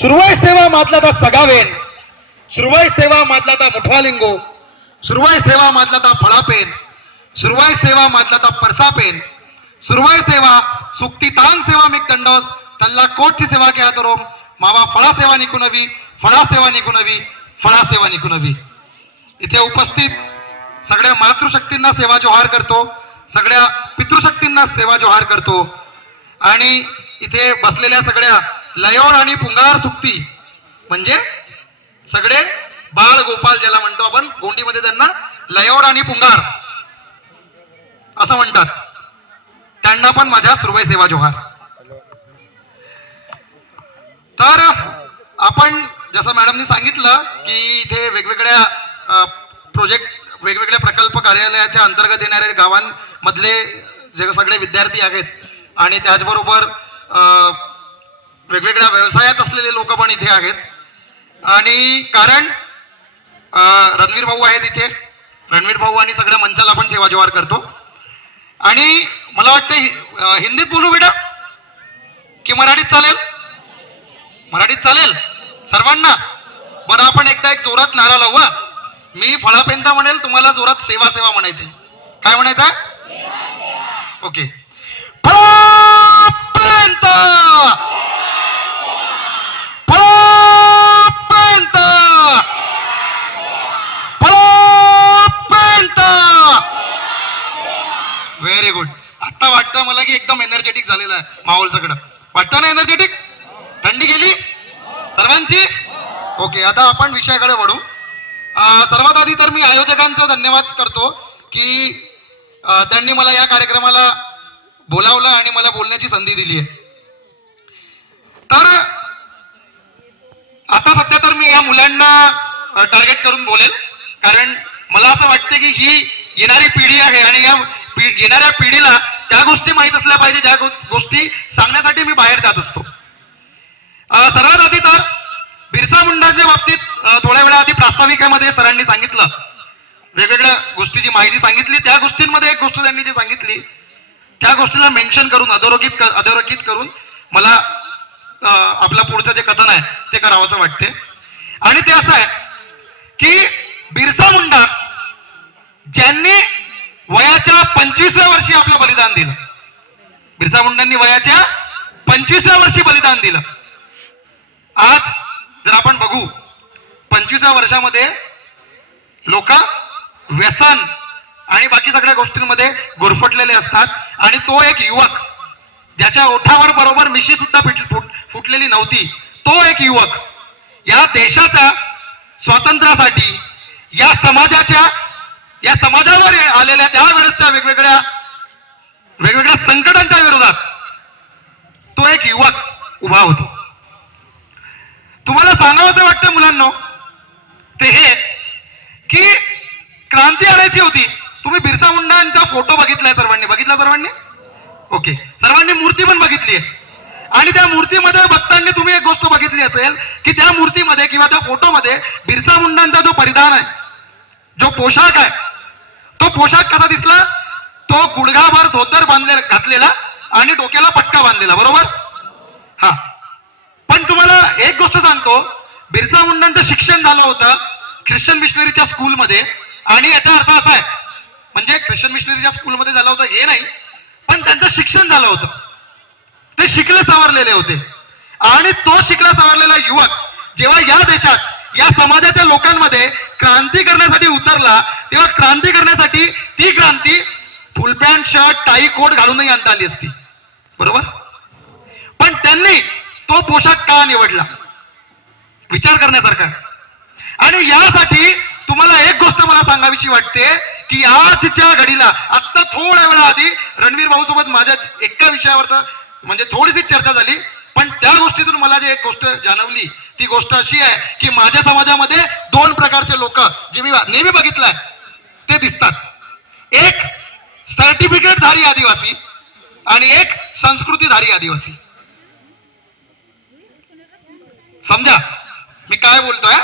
सुरुवाई सेवा मातला सगावेन, सुरुवाई सेवा मातला मुठवालिंगो, सुरुवाई सेवा मातला फळापेन, सुरुवाई सेवा मातला परसापेन, सुरुवाई सेवा सुक्ती तांग सेवा मी कंडोस तल्ला कोटची सेवा क्या तरो मावा फळा सेवा निकुनवी, फळा सेवा निकुनवी, फळा सेवा निकुनवी. इथे उपस्थित सगळ्या मातृशक्तींना सेवा जोहार करतो, सगळ्या पितृशक्तींना सेवा जोहार करतो आणि इथे बसलेल्या सगळ्या लयोड आणि पुंगार सुक्ती म्हणजे सगळे बाळ गोपाल ज्याला म्हणतो आपण गोंडीमध्ये त्यांना लयोड आणि पुंगार असं म्हणतात, त्यांना पण माझ्या सुरुवाई सेवा जोहार. तर आपण जसं मॅडमनी सांगितलं की इथे वेगवेगळ्या प्रोजेक्ट वेगवेगळ्या प्रकल्प कार्यालयाच्या अंतर्गत येणारे गावांमधले जे सगळे विद्यार्थी आहेत आणि त्याचबरोबर वेगवेगळ्या व्यवसायात असलेले लोक पण इथे आहेत. आणि कारण रणवीर भाऊ आहेत इथे, रणवीर भाऊ आणि सगळ्या मंचाला पण सेवा जोहार करतो. आणि मला वाटतं हिंदीत बोलू बेटा की मराठीत चालेल? मराठीत चालेल सर्वांना? बरं आपण एकदा एक जोरात नारा लावू. मी फळापेंता म्हणेल, तुम्हाला जोरात सेवा सेवा म्हणायचे. काय म्हणायचं? ओके. फळापेंता, फळापेंता, फळापेंता. Very good. आता वाटतं मला की एकदम एनर्जेटिक झालेलं आहे माहोल सगळं. वाटतं ना एनर्जेटिक? थंडी गेली सर्वांची? ओके, आता आपण विषयाकडे वळू. सर्वात आधी तर मी आयोजकांचा धन्यवाद करतो की त्यांनी मला या कार्यक्रमाला बोलावलं आणि मला बोलण्याची संधी दिली आहे. तर आता सध्या तर मी या मुलांना टार्गेट करून बोलेल, कारण मला असं वाटतं की ही येणारी पिढी आहे आणि या येणाऱ्या पिढीला त्या गोष्टी माहीत असल्या पाहिजे ज्या गोष्टी सांगण्यासाठी मी बाहेर जात असतो. सर्वात आधी तर बिरसा मुंडांच्या बाबतीत थोड्या वेळा आधी प्रास्ताविकेमध्ये सरांनी सांगितलं, वेगवेगळ्या गोष्टीची माहिती सांगितली. त्या गोष्टींमध्ये एक गोष्ट त्यांनी जी सांगितली त्या गोष्टीला मेन्शन करून अधोरेखित करून मला आपलं पुढचं जे कथन आहे ते करावंसं वाटते. आणि ते असं आहे की बिरसा मुंडा ज्यांनी वयाच्या 25व्या वर्षी आपलं बलिदान दिलं, बिरसा मुंडांनी वयाच्या 25व्या वर्षी बलिदान दिलं. आज जर आपण बघू 25व्या वर्षामध्ये लोक व्यसन आणि बाकी सगळ्या गोष्टींमध्ये गुरफटलेले असतात आणि तो एक युवक ज्याच्या ओठावर बरोबर मिशी सुद्धा फुटलेली नव्हती, तो एक युवक या देशाच्या स्वातंत्र्यासाठी या समाजावर आलेल्या त्यावेळेसच्या वेगवेगळ्या संकटांच्या विरोधात तो एक युवक उभा होतो. तुम्हाला सांगावंसं वाटतं मुलांनो ते हे की क्रांती आणायची होती. तुम्ही बिरसा मुंडांचा फोटो बघितलाय सर्वांनी? ओके, सर्वांनी मूर्ती पण बघितली आहे. आणि त्या मूर्तीमध्ये बघताना तुम्ही एक गोष्ट बघितली असेल की त्या मूर्तीमध्ये किंवा त्या फोटोमध्ये बिरसा मुंडांचा जो परिधान आहे, जो पोशाख आहे, तो पोशाख कसा दिसला? तो गुडघाभर धोतर घातलेला आणि डोक्याला पट्टा बांधलेला, बरोबर? हा. पण तुम्हाला एक गोष्ट सांगतो, बिरसा मुंडांचं शिक्षण झालं होतं ख्रिश्चन मिशनरीच्या स्कूलमध्ये. आणि याचा अर्थ असा आहे, म्हणजे ख्रिश्चन मिशनरीच्या स्कूलमध्ये झालं होतं हे नाही, पण त्यांचं शिक्षण झालं होतं, ते शिकले सवरलेले होते. आणि तो शिकला सवरलेला युवक जेव्हा या देशात या समाजाच्या लोकांमध्ये क्रांती करण्यासाठी उतरला, तेव्हा क्रांती करण्यासाठी ती क्रांती full pant shirt tie coat घालूनही आणता आली असती, बरोबर? पण त्यांनी तो पोशाख का निवडला? विचार करण्यासारखा. आणि यासाठी तुम्हाला एक गोष्ट मला सांगावीशी वाटते की आजच्या घडीला आत्ता थोड्या वेळा आधी रणवीर भाऊ सोबत माझ्या एका विषयावर म्हणजे थोडीशी चर्चा झाली, पण त्या गोष्टीतून मला जी एक गोष्ट जाणवली ती गोष्ट अशी आहे की माझ्या समाजामध्ये दोन प्रकारचे लोक जे मी नेहमी बघितलंय ते दिसतात. एक सर्टिफिकेटधारी आदिवासी आणि एक संस्कृतीधारी आदिवासी. समजा मी काय बोलतोय.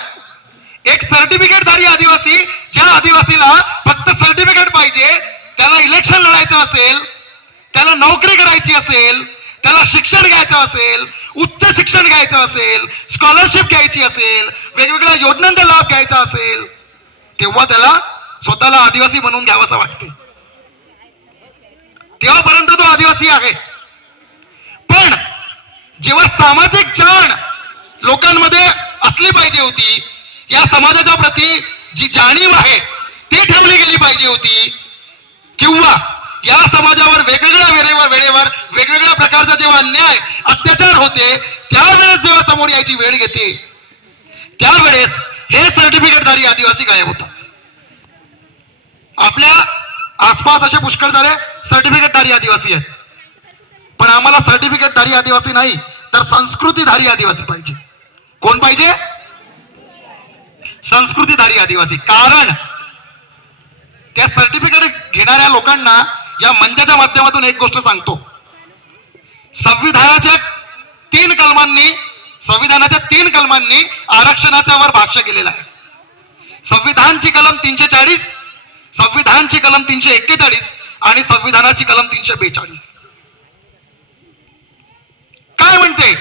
एक सर्टिफिकेटधारी आदिवासी, ज्या आदिवासीला फक्त सर्टिफिकेट पाहिजे, त्याला इलेक्शन लढायचं असेल, त्याला नोकरी करायची असेल, त्याला शिक्षण घ्यायचं असेल, उच्च शिक्षण घ्यायचं असेल, स्कॉलरशिप घ्यायची असेल, वेगवेगळ्या योजनांचा लाभ घ्यायचा असेल, तेव्हा त्याला स्वतःला आदिवासी बनवून घ्यावंसं वाटते. तेव्हापर्यंत तो आदिवासी आहे. पण जेव्हा सामाजिक जाण लोकांमध्ये असली पाहिजे होती, या समाजाच्या प्रती जी जाणीव आहे ती ठेवली गेली पाहिजे होती, किंवा या समाजावर वेगवेगळ्या वेळेवर वेगवेगळ्या प्रकारचा जेव्हा अन्याय अत्याचार होते त्यावेळेस जेव्हा समोर यायची वेळ येते त्यावेळेस हे सर्टिफिकेटधारी आदिवासी गायब होतात. आपल्या आसपास असे पुष्कळ सारे सर्टिफिकेटधारी आदिवासी आहेत, पण आम्हाला सर्टिफिकेटधारी आदिवासी नाही तर संस्कृतीधारी आदिवासी पाहिजे. कोण पाहिजे? संस्कृतीधारी आदिवासी. कारण त्या सर्टिफिकेट घेणाऱ्या लोकांना या मंचाच्या माध्यमातून एक गोष्ट सांगतो, संविधानाच्या तीन कलमांनी आरक्षणाच्या वर भाष्य केलेलं आहे. संविधानची कलम 340, संविधानची कलम 341 आणि संविधानाची कलम 342. काय म्हणते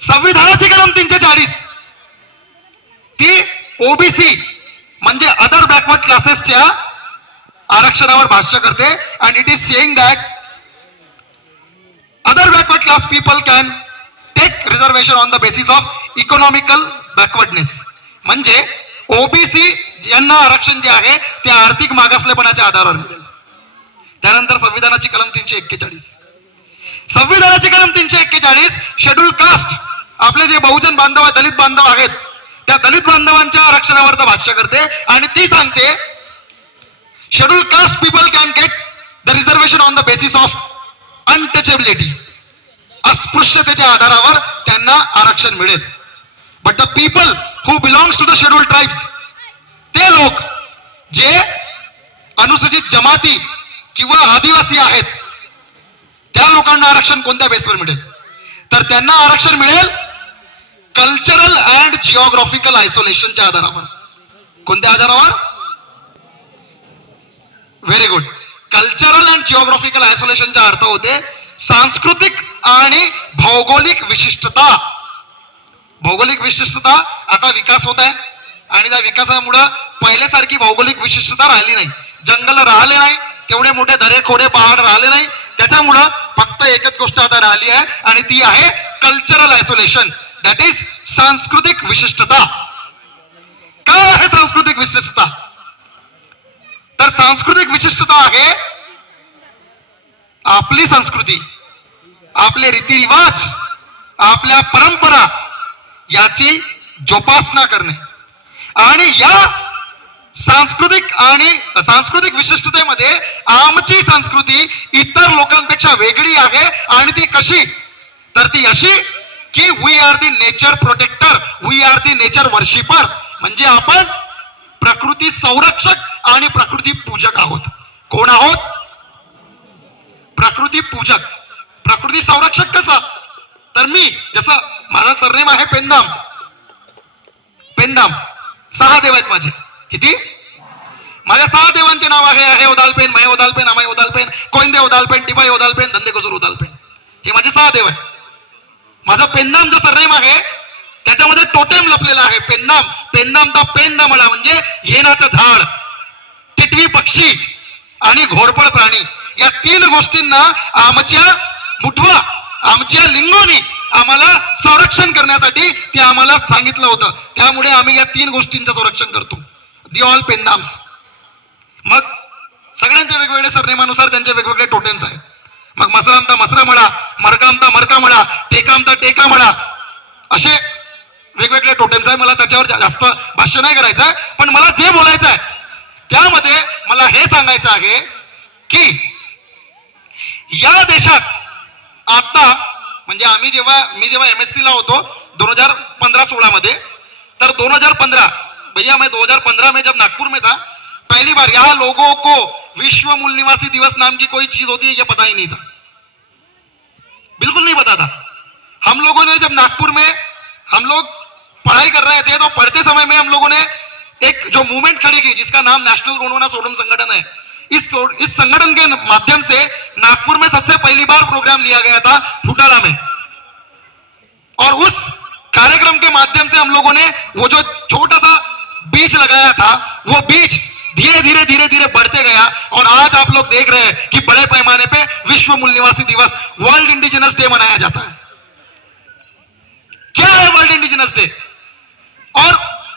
संविधानाची कलम 340? ती ओबीसी म्हणजे अदर बॅकवर्ड क्लासेसच्या आरक्षणावर भाष्य करते. And it is saying that other backward class people can take reservation on the basis of economical backwardness. म्हणजे ओबीसी यांना आरक्षण जे आहे ते आर्थिक मागासलेपणाच्या आधारावर मिळेल. त्यानंतर संविधानाची कलम 341, संविधानाची कलम 341 शेड्यूल कास्ट, आपले जे बहुजन बांधव दलित बांधव आहेत त्या दलित बांधवांच्या आरक्षणावर तर भाष्य करते आणि ती सांगते schedule caste people can get the reservation on the basis of untouchability. अस्पृश्यतेच्या आधारावर त्यांना आरक्षण मिळेल. But the people who belongs to the schedule tribes, ते लोक जे अनुसूचित जमाती किंवा आदिवासी आहेत त्या लोकांना आरक्षण कोणत्या बेसवर मिळेल? तर त्यांना आरक्षण मिळेल कल्चरल अँड जिओग्राफिकल आयसोलेशनच्या आधारावर. कोणत्या आधारावर? Very good. Cultural and geographical आयसोलेशनचा अर्थ होते सांस्कृतिक आणि भौगोलिक विशिष्टता. भौगोलिक विशिष्टता आता विकास होत आहे आणि त्या विकासामुळे पहिल्यासारखी भौगोलिक विशिष्टता राहिली नाही. जंगल राहिले नाही, तेवढे मोठे दरे खोडे पहाड राहिले नाही. त्याच्यामुळं फक्त एकच गोष्ट आता राहिली आहे आणि ती आहे कल्चरल आयसोलेशन, दॅट इज सांस्कृतिक विशिष्टता. काय आहे सांस्कृतिक विशिष्टता? तर सांस्कृतिक विशिष्टता आहे आपली संस्कृती, आपले रीतिरिवाज, आपल्या परंपरा याची जोपासना करणे. आणि या सांस्कृतिक विशिष्टतेमध्ये आमची संस्कृती इतर लोकांपेक्षा वेगळी आहे. आणि ती कशी? तर ती अशी की we are the nature protector, we are the nature worshipper. म्हणजे आपण प्रकृती संरक्षक आणि प्रकृती पूजक आहोत. कोण आहोत? प्रकृती पूजक. प्रकृती संरक्षक कसा? तर मी, जसं माझा सरनेम आहे पेंदाम, पेंदाम 6 देव आहेत माझे. किती? माझ्या 6 देवांचे नाव आहे. आहे ओदालपेन, महे ओदालपेन, अमाई ओदालपेन, कोइंदे ओदालपेन, टिबाई ओदालपेन, धंदेकोसूर ओदालपेन. हे माझे 6 देव आहेत. माझा पेंदाम जो सरनेम आहे त्याच्यामध्ये टोटेम लपलेला आहे. पेंदाम, पेंदामता पेंदामळा म्हणजे येनाचं झाड, टिटवी पक्षी आणि घोरपळ प्राणी. या 3 गोष्टींना आमच्या मुठवा, आमच्या लिंगोनी आम्हाला संरक्षण करण्यासाठी ते आम्हाला सांगितलं होतं. त्यामुळे आम्ही या 3 गोष्टींचं संरक्षण करतो. दी ऑल पेंदाम्स. मग सगळ्यांच्या वेगवेगळ्या सरनेमानुसार त्यांचे वेगवेगळे टोटेम्स आहेत. मग मसरामता मसरा म्हणा, मरकामता मरका म्हणा, टेकामता टेका म्हणा, असे वेगवेगळे टोटेम्स आहे. मला त्याच्यावर जास्त भाष्य नाही करायचं आहे, पण मला जे बोलायचं आहे त्यामध्ये मला हे सांगायचं आहे की या देशात आता म्हणजे मी जेव्हा MSc ला होतो 2015-16 मध्ये, तर 2015 भैया मैं 2015 में जब नागपुर में था पहली बार यहाँ लोगों को विश्व मूल निवासी दिवस नाम की कोई चीज होती है ये पता ही नहीं था, बिल्कुल नहीं पता था. हम लोगों ने जब नागपुर में हम लोग पढ़ाई कर रहे थे तो पढ़ते समय में हम लोगों ने एक जो मूवमेंट खड़ी की जिसका नाम नेशनल गोंडवाना सोडम संगठन है. इस संगठन के माध्यम से नागपुर में सबसे पहली बार प्रोग्राम लिया गया था फुटाला में. और उस कार्यक्रम के माध्यम से हम लोगों ने वो जो छोटा सा बीज लगाया था, वो बीज धीरे धीरे धीरे धीरे बढ़ते गया और आज आप लोग देख रहे हैं कि बड़े पैमाने पे विश्व मूल निवासी दिवस, वर्ल्ड इंडिजिनस डे मनाया जाता है। क्या है वर्ल्ड इंडिजिनस डे? और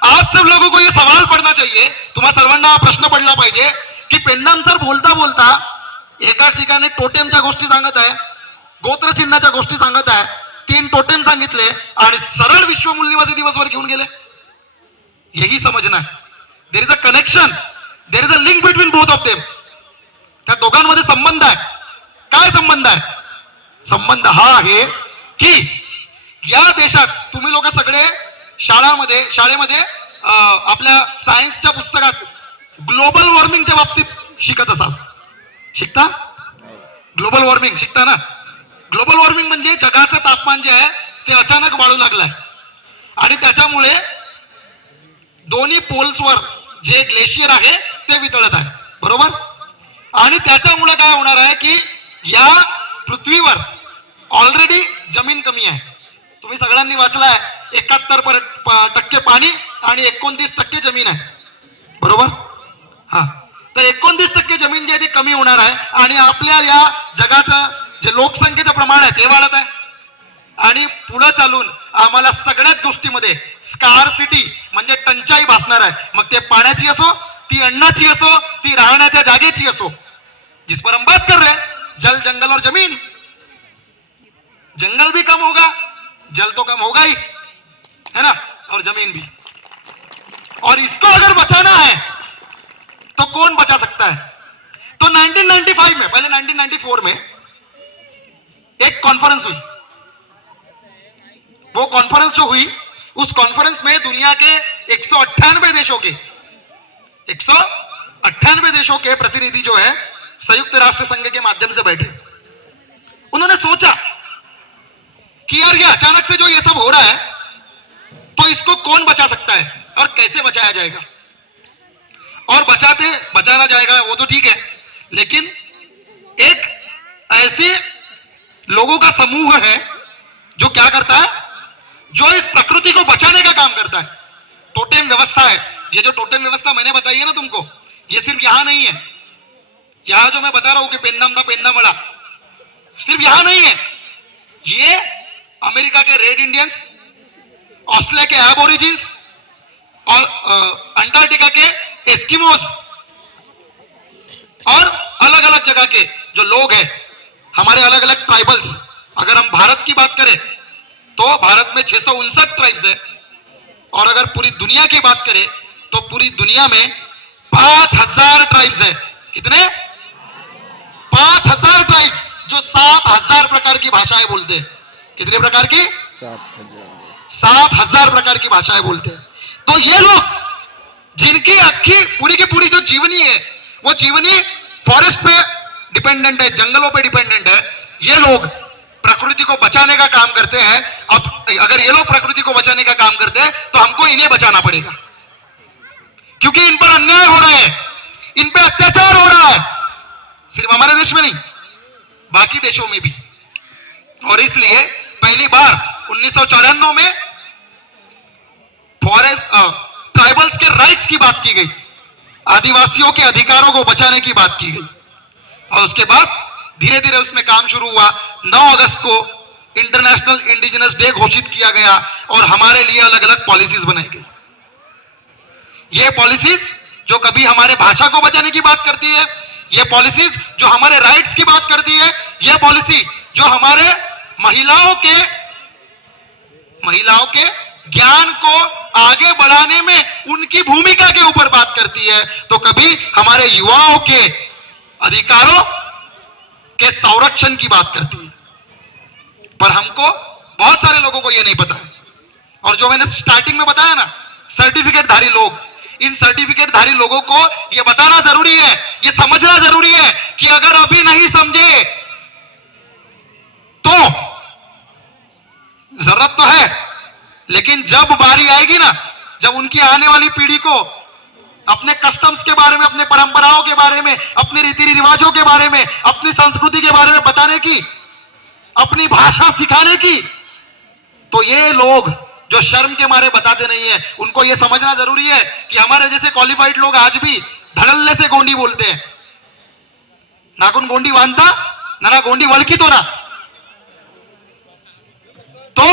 आप सब लोगों को यह सवाल पडना चाहिए, तुम्हा सर्वांना हा प्रश्न पडला पाहिजे की पेन्नाम सर बोलता बोलता एका ठिकाणी टोटेमच्या गोष्टी सांगत आहे, गोत्र चिन्हाच्या गोष्टी सांगत आहे, 3 टोटेम सांगितले आणि सरळ विश्व मूल निवासी दिवसवर घेऊन गेले। यही समजना है, there is a connection, there is a link between both of them. त्या दोघांमध्ये संबंध आहे। काय संबंध आहे? संबंध हा आहे की या देशात तुम्ही लोक सगळे शाळेमध्ये आपल्या सायन्सच्या पुस्तकात ग्लोबल वॉर्मिंगच्या बाबतीत शिकत असाल, शिकता? ग्लोबल वॉर्मिंग शिकता ना? ग्लोबल वॉर्मिंग म्हणजे जगाचं तापमान जे आहे ते अचानक वाढू लागलंय आणि त्याच्यामुळे दोन्ही पोल्सवर जे ग्लेशियर आहे ते वितळत आहे, बरोबर? आणि त्याच्यामुळे काय होणार आहे की या पृथ्वीवर ऑलरेडी जमीन कमी आहे। तुम्ही सगळ्यांनी वाचलाय 71% पाणी आणि 29% जमीन आहे, बरोबर? हा, तर 29% जमीन जी आहे ती कमी होणार आहे आणि आपल्या या जगाचं जे लोकसंख्येचं प्रमाण आहे ते वाढत आहे आणि पुढे चालून आम्हाला सगळ्याच गोष्टीमध्ये स्कार्सिटी म्हणजे टंचाई भासणार आहे। मग ते पाण्याची असो, ती अन्नाची असो, ती राहण्याच्या जागेची असो, जिस पर हम बात कर रहे हैं, जल, जंगल और जमीन। जंगल भी कम होगा, जल तो कम होगा ही, है ना, और जमीन भी। और इसको अगर बचाना है तो कौन बचा सकता है? तो 1995 में, पहले 1994 में एक कॉन्फ्रेंस हुई। वो कॉन्फ्रेंस जो हुई, उस कॉन्फ्रेंस में दुनिया के 198 देशों के प्रतिनिधि जो है संयुक्त राष्ट्र संघ के माध्यम से बैठे। उन्होंने सोचा कि यार ये अचानक से जो ये सब हो रहा है तो इसको कौन बचा सकता है और कैसे बचाया जाएगा। और बचाना जाएगा वो तो ठीक है, लेकिन एक ऐसे लोगों का समूह है जो क्या करता है, जो इस प्रकृति को बचाने का काम करता है। टोटेम व्यवस्था है, ये जो टोटेम व्यवस्था मैंने बताई है ना तुमको, ये सिर्फ यहां नहीं है। यहां जो मैं बता रहा हूं कि पेन्नाम था पेन्ना मड़ा, सिर्फ यहां नहीं है, ये अमेरिका के रेड इंडियंस, ऑस्ट्रेलिया के एबोरिजिन्स और अंटार्कटिका के एस्किमोस और अलग अलग जगह के जो लोग हैं, हमारे अलग अलग ट्राइबल्स। अगर हम भारत की बात करें तो भारत में 659 ट्राइब्स है और अगर पूरी दुनिया की बात करें तो पूरी दुनिया में 5000 ट्राइब्स है। कितने? 5000 ट्राइब्स जो 7000 प्रकार की भाषाएं बोलते हैं। कितने प्रकार की? 7000 प्रकार की भाषाएं बोलते हैं। तो ये लोग जिनकी अक्खी पूरी की पूरी जो जीवनी है वो जीवनी फॉरेस्ट पे डिपेंडेंट है, जंगलों पे डिपेंडेंट है, ये लोग प्रकृति को बचाने का काम करते हैं। अब अगर ये लोग प्रकृति को बचाने का काम करते हैं तो हमको इन्हें बचाना पड़ेगा, क्योंकि इन पर अन्याय हो रहा है, इन पे अत्याचार हो रहा है, सिर्फ हमारे देश में नहीं बाकी देशों में भी। और इसलिए पहली बार 1994 में फॉरेस्ट ट्राइबल्स के राइट्स की बात की गई, आदिवासियों के अधिकारों को बचाने की बात की गई और उसके बाद धीरे धीरे उसमें काम शुरू हुआ। 9 अगस्त को इंटरनेशनल इंडिजिनस डे घोषित किया गया और हमारे लिए अलग अलग पॉलिसीज बनाई गई। ये पॉलिसीज जो कभी हमारे भाषा को बचाने की बात करती है, ये पॉलिसीज जो हमारे राइट्स की बात करती है, ये पॉलिसी जो हमारे महिलाओं के ज्ञान को आगे बढ़ाने में उनकी भूमिका के ऊपर बात करती है, तो कभी हमारे युवाओं के अधिकारों के संरक्षण की बात करती है। पर हमको बहुत सारे लोगों को यह नहीं पता है। और जो मैंने स्टार्टिंग में बताया ना, सर्टिफिकेट धारी लोग, इन सर्टिफिकेट धारी लोगों को यह बताना जरूरी है, यह समझना जरूरी है कि अगर अभी नहीं समझे तो जरूरत तो है, लेकिन जब बारी आएगी ना, जब उनकी आने वाली पीढ़ी को अपने कस्टम्स के बारे में, अपने परंपराओं के बारे में, अपने रीति रिवाजों के बारे में, अपनी संस्कृति के बारे में बताने की, अपनी भाषा सिखाने की, तो ये लोग जो शर्म के मारे बताते नहीं है, उनको ये समझना जरूरी है कि हमारे जैसे क्वालिफाइड लोग आज भी धड़ल्ले से गोंडी बोलते हैं. नाकुन गोंडी बांधता ना गोंडी वड़की तो ना, तो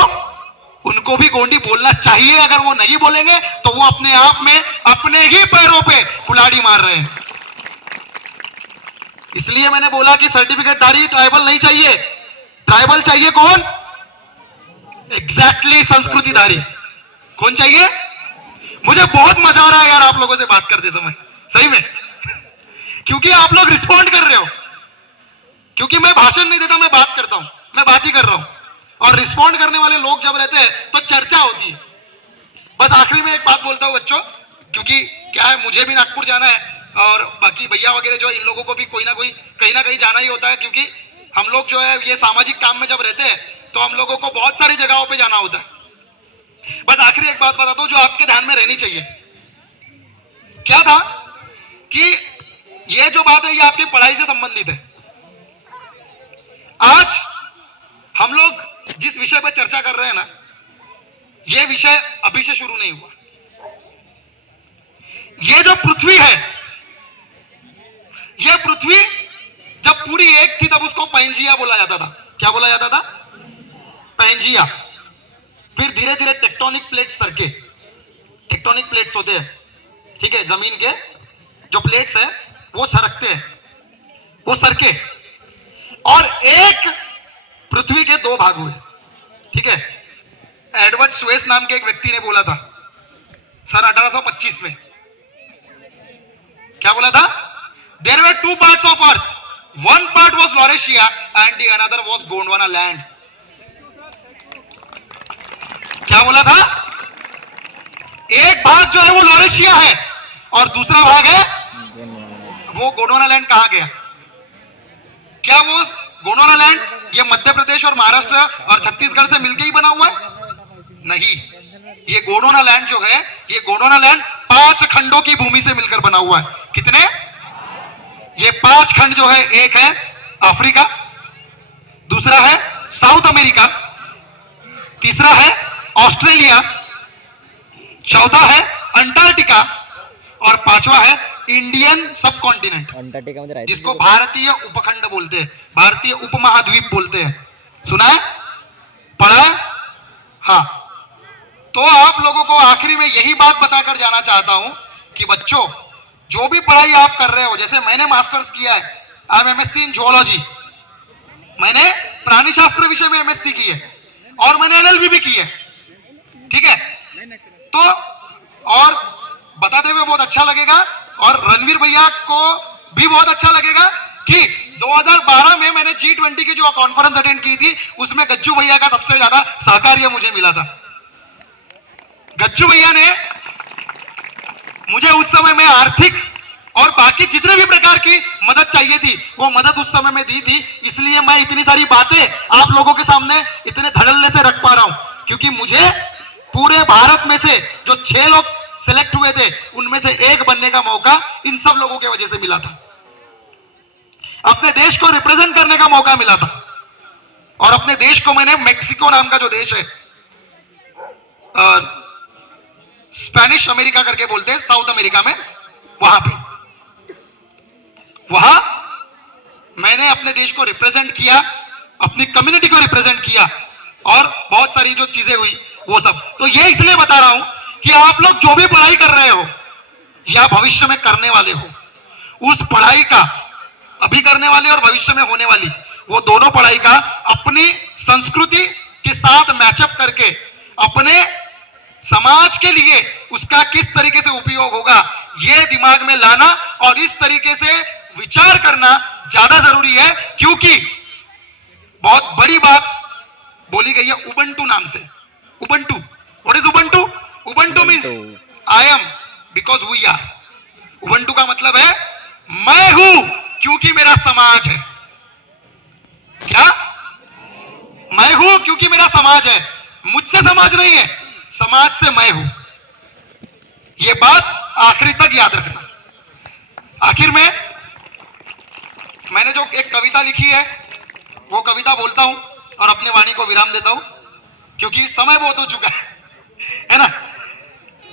उनको भी गोंडी बोलना चाहिए. अगर वो नहीं बोलेंगे तो वो अपने आप में अपने ही पैरों पे कुल्हाड़ी मार रहे हैं. इसलिए मैंने बोला कि सर्टिफिकेटधारी ट्राइबल नहीं चाहिए. ट्राइबल चाहिए कौन? एग्जैक्टली संस्कृतिधारी. कौन चाहिए? मुझे बहुत मजा आ रहा है यार आप लोगों से बात करते समय, सही में. क्योंकि आप लोग रिस्पॉन्ड कर रहे हो. क्योंकि मैं भाषण नहीं देता, मैं बात करता हूं, मैं बात ही कर रहा हूं. और रिस्पॉन्ड करने वाले लोग जब रहते हैं तो चर्चा होती है. बस आखिरी में एक बात बोलता हूं बच्चों, क्योंकि क्या है, मुझे भी नागपुर जाना है और बाकी भैया वगैरह जो इन लोगों को भी कोई ना कोई कहीं ना कहीं जाना ही होता है. क्योंकि हम लोग जो है ये सामाजिक काम में जब रहते हैं तो हम लोगों को बहुत सारी जगहों पे जाना होता है. बस आखिरी एक बात बताता हूं जो आपके ध्यान में रहनी चाहिए. क्या था कि ये जो बात है ये आपकी पढ़ाई से संबंधित है. आज हम लोग जिस विषय पर चर्चा कर रहे हैं ना, ये विषय अभी से शुरू नहीं हुआ. ये जो पृथ्वी है, ये पृथ्वी जब पूरी एक थी तब उसको पैंजिया बोला जाता था. क्या बोला जाता था? पैंजिया. फिर धीरे धीरे टेक्टोनिक प्लेट्स सरके. टेक्टोनिक प्लेट्स होते हैं, ठीक है, जमीन के जो प्लेट्स है वो सरकते हैं, वो सरके और एक पृथ्वी के दो भाग हुए. ठीक है. एडवर्ड स्वेस नाम के एक व्यक्ति ने बोला था सन 1825 में. क्या बोला था? There were two parts of earth, one part was Laurasia and the another was Gondwana land. क्या बोला था? एक भाग जो है वो लॉरेशिया है और दूसरा भाग है वो गोंडवाना लैंड. कहा गया? क्या वो गोंडवाना लैंड ये मध्य प्रदेश और महाराष्ट्र और छत्तीसगढ़ से मिलकर ही बना हुआ है? नहीं. ये गोंडवाना लैंड जो है, ये गोंडवाना लैंड 5 खंडों की भूमि से मिलकर बना हुआ है. कितने? ये 5 खंड जो है, एक है अफ्रीका, दूसरा है साउथ अमेरिका, तीसरा है ऑस्ट्रेलिया, चौथा है अंटार्कटिका और पांचवा है इंडियन सब कॉन्टिनेंट, जिसको भारतीय उपखंड बोलते हैं, भारतीय उपमहाद्वीप बोलते हैं. सुना है? पढ़ा है? हाँ. तो आप लोगों को आखिरी में यही बात बताकर जाना चाहता हूं कि बच्चों, जो भी पढ़ाई आप कर रहे हो, जैसे मैंने मास्टर्स किया है, I am MSc in zoology, मैंने प्राणी शास्त्र विषय में एमएससी की है और मैंने एलएलबी भी की है. ठीक है. तो और बताते हुए बहुत अच्छा लगेगा और रणवीर भैया को भी बहुत अच्छा लगेगा कि 2012 में मैंने G20 की जो कॉन्फ्रेंस अटेंड की थी उसमें गज्जू भैया का सबसे ज्यादा सहकार्य मुझे मिला था. गज्जू भैया ने मुझे उस समय में आर्थिक और बाकी जितने भी प्रकार की मदद चाहिए थी वो मदद उस समय में दी थी. इसलिए मैं इतनी सारी बातें आप लोगों के सामने इतने धड़ल्ले से रख पा रहा हूं, क्योंकि मुझे पूरे भारत में से जो 6 लोग सिलेक्ट हुए थे उनमें से एक बनने का मौका इन सब लोगों की वजह से मिला था. अपने देश को रिप्रेजेंट करने का मौका मिला था और अपने देश को मैंने मेक्सिको नाम का जो देश है, स्पेनिश अमेरिका करके बोलते हैं, साउथ अमेरिका में, वहां मैंने अपने देश को रिप्रेजेंट किया, अपनी कम्युनिटी को रिप्रेजेंट किया और बहुत सारी जो चीजें हुई वो सब. तो ये इसलिए बता रहा हूं कि आप लोग जो भी पढ़ाई कर रहे हो या भविष्य में करने वाले हो, उस पढ़ाई का, अभी करने वाले और भविष्य में होने वाली, वो दोनों पढ़ाई का अपनी संस्कृति के साथ मैचअप करके अपने समाज के लिए उसका किस तरीके से उपयोग होगा ये दिमाग में लाना और इस तरीके से विचार करना ज्यादा जरूरी है. क्योंकि बहुत बड़ी बात बोली गई है उबंटू नाम से. Ubuntu, what is Ubuntu? Ubuntu means I am because we are. Ubuntu का मतलब है मैं हूं क्योंकि मेरा समाज है. क्या? मैं हूं क्योंकि मेरा समाज है. मुझसे समाज नहीं है, समाज से मैं हूं. यह बात आखिरी तक याद रखना. आखिर में मैंने जो एक कविता लिखी है वो कविता बोलता हूं और अपनी वाणी को विराम देता हूं. क्योंकि समय बहुत हो चुका है ना।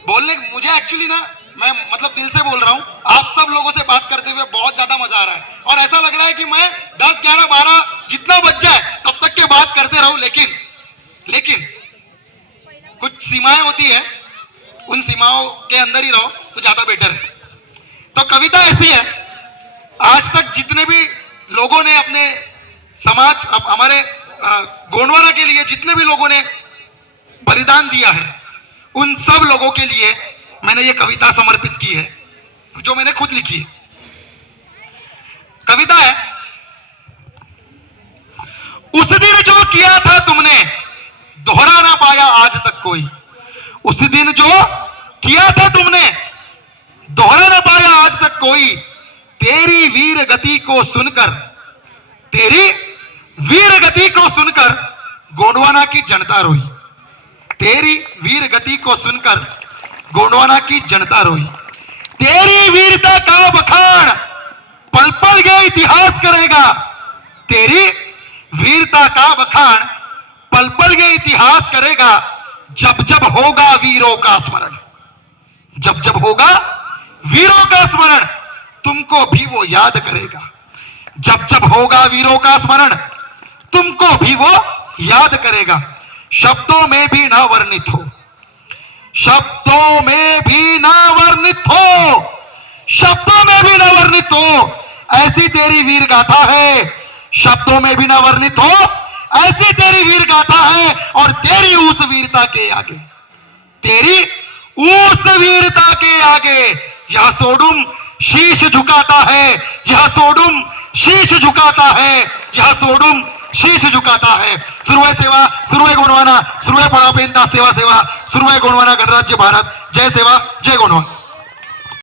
बोलने मुझे एक्चुअली ना, मैं मतलब दिल से बोल रहा हूं, आप सब लोगों से बात करते हुए बहुत ज्यादा मजा आ रहा है और ऐसा लग रहा है कि मैं 10, 11, 12 जितना बच जाए तब तक के बात करते रहूं, लेकिन कुछ सीमाएं होती है, उन सीमाओं के अंदर ही रहो तो ज्यादा बेटर है। तो कविता ऐसी है, आज तक जितने भी लोगों ने अपने समाज, हमारे गोंडवाना के लिए जितने भी लोगों ने बलिदान दिया है, उन सब लोगों के लिए मैंने ये कविता समर्पित की है, जो मैंने खुद लिखी है। कविता है, उस दिन जो किया था तुमने दोहरा ना पाया आज तक कोई। उस दिन जो किया था तुमने दोहरा ना पाया आज तक कोई। तेरी वीर गति को सुनकर, तेरी वीर गति को सुनकर गोंडवाना की जनता रोई। तेरी वीर गति को सुनकर गोंडवाना की जनता रोई। तेरी वीरता का बखान पल पल ये इतिहास करेगा। तेरी वीरता का बखान पल पल ये इतिहास करेगा। जब जब होगा वीरों का स्मरण, जब जब होगा वीरों का स्मरण, तुमको भी वो याद करेगा। जब जब होगा वीरों का स्मरण, तुमको भी वो याद करेगा। शब्दों में भी ना वर्णित हो, शब्दों में भी ना वर्णित हो, शब्दों में भी ना वर्णित हो, ऐसी तेरी वीर गाथा है। शब्दों में भी ना वर्णित हो, ऐसी तेरी वीर गाथा है। और तेरी उस वीरता के आगे, तेरी उस वीरता के आगे यह सोडुम शीश झुकाता है। यह सोडुम शीश झुकाता है। यह सोडुम शीश झुकाता है। सुरवे सेवा, सुरवे गोंडवाना, सुरवे परापेंता सेवा सेवा, सुरवे गोंडवाना गणराज्य भारत। जय सेवा, जय गोंडवाना।